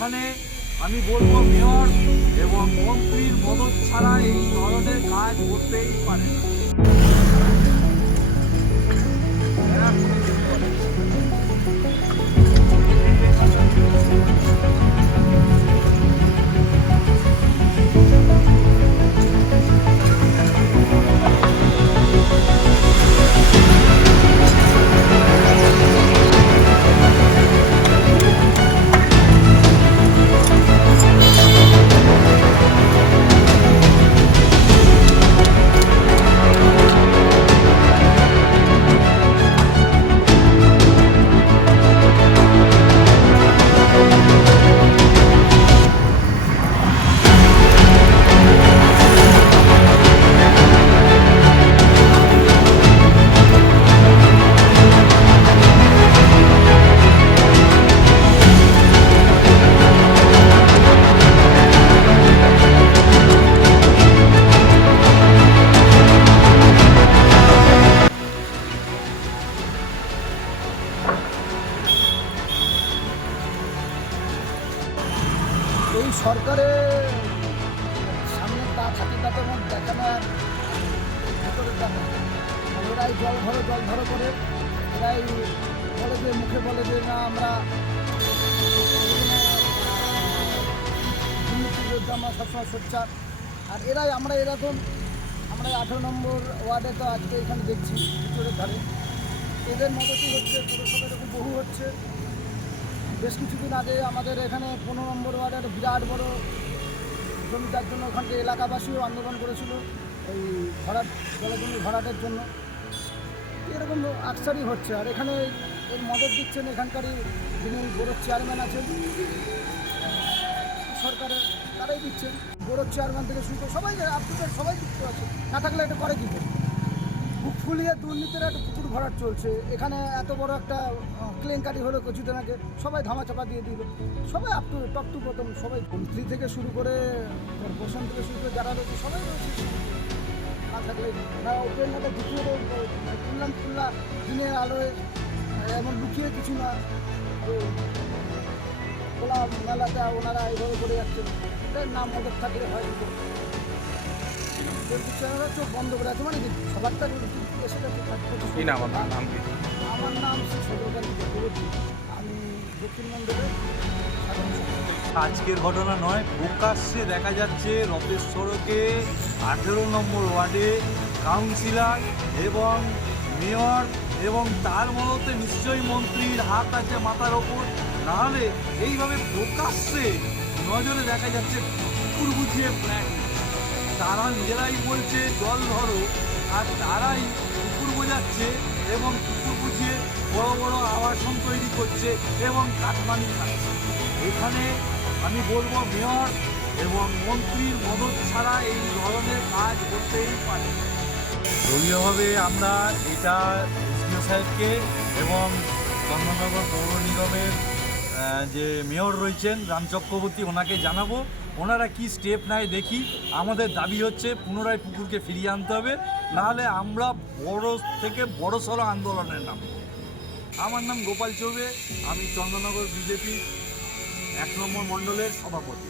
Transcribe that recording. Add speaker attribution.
Speaker 1: এখানে আমি বলব মেয়র এবং মন্ত্রীর মদত ছাড়া এই ধরনের কাজ করতেই পারে না।
Speaker 2: এই সরকারের সামনে তা থাকে তাতে আমার দেখানো ভেতরে দেখা এরাই জল ধরো জল ধরো করে। এরাই বলে যে, মুখে বলে যে, না, আমরা বিরুদ্ধে আমরা সবসময় সোচ্চার। আর এরাই, আমরা এরকম, আমরা আঠেরো নম্বর ওয়ার্ডে তো আজকে এখানে দেখছি, ভিতরের ধারে। এদের মদতই হচ্ছে? পুরসভা এরকম বহু হচ্ছে। বেশ কিছুদিন আগে আমাদের এখানে পনেরো নম্বর ওয়ার্ডের বিরাট বড় জমিটার জন্য ওখানকে এলাকাবাসীও আন্দোলন করেছিল এই ভরাট, জলজমি ভরাটের জন্য। এরকম আকসারই হচ্ছে। আর এখানে এর মদত দিচ্ছেন এখানকারই যিনি বড় চেয়ারম্যান আছেন, সরকারের, তারাই দিচ্ছেন। বড় চেয়ারম্যান থেকে শুরু করে সবাই আপনাদের সবাই যুক্ত আছে। না থাকলে এটা করে করে? বুক ফুলিয়ে দুর্নীতির একটা পুকুর ভরাট চলছে। এখানে এত বড় একটা কেলেঙ্কারি হলো কিছুদিন আগে সবাই ধামাচাপা দিয়ে দিল। সবাই up to top to bottom সবাই মন্ত্রী থেকে শুরু করে কর্পোরেশন থেকে শুরু করে যারা রয়েছে, সবাই রয়েছে। না থাকলে না ওপেন দ্বিতীয় খুললাম খুল্লা, দিনের আলোয় এমন লুকিয়ে কিছু না। খোলা মেলাটা ওনারা এইভাবে করে যাচ্ছেন নাম মদত থাকলে হয়। চোখ বন্ধ করে আছে মানে কি সবারটা
Speaker 3: কি নাম আপনার নাম কি?
Speaker 2: আমার নাম আমি
Speaker 1: আজকের ঘটনা নয় প্রকাশ্যে দেখা যাচ্ছে রথের সড়কে আঠেরো নম্বর ওয়ার্ডে কাউন্সিলর এবং মেয়র এবং তার মধ্যে নিশ্চয়ই মন্ত্রীর হাত আছে মাথার ওপর। নাহলে এইভাবে প্রকাশ্যে নজরে দেখা যাচ্ছে কুকুর বুঝিয়ে প্ল্যান তারা নিজেরাই বলছে, জল ধরো আর তারাই কুকুর বোঝাচ্ছে এবং কুকুর বুঝিয়ে বড় বড় আবাসন তৈরি করছে এবং কাঠমানি খাচ্ছে এখানে আমি বলব মেয়র এবং মন্ত্রীর মদত ছাড়া এই ধরনের কাজ করতেই পারে। দলীয়ভাবে আমরা এটা সাহেবকে এবং চন্দননগর পৌর নিগমের যে মেয়র রয়েছেন রাম চক্রবর্তী, ওনাকে জানাব। ওনারা কি স্টেপ নেয় দেখি। আমাদের দাবি হচ্ছে পুনরায় পুকুরকে ফিরিয়ে আনতে হবে। নাহলে আমরা বড় থেকে বড় সড়ো আন্দোলনের নাম। আমার নাম গোপাল চৌবে, আমি চন্দননগর বিজেপি, এক নম্বর মণ্ডলের সভাপতি।